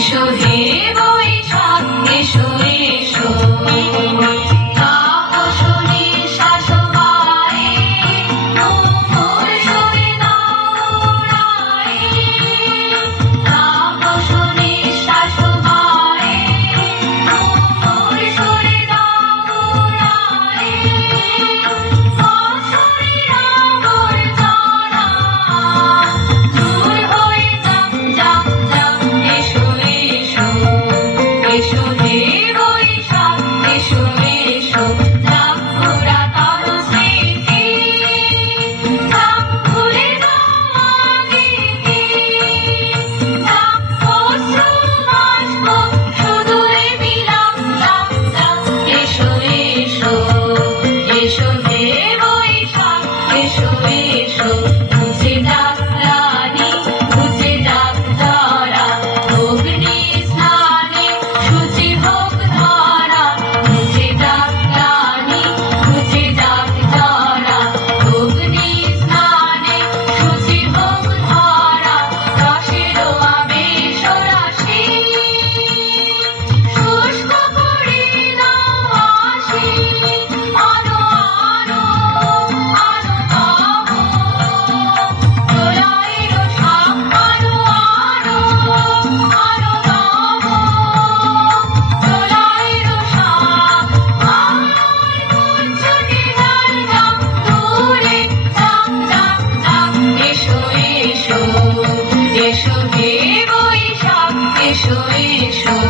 হে Show.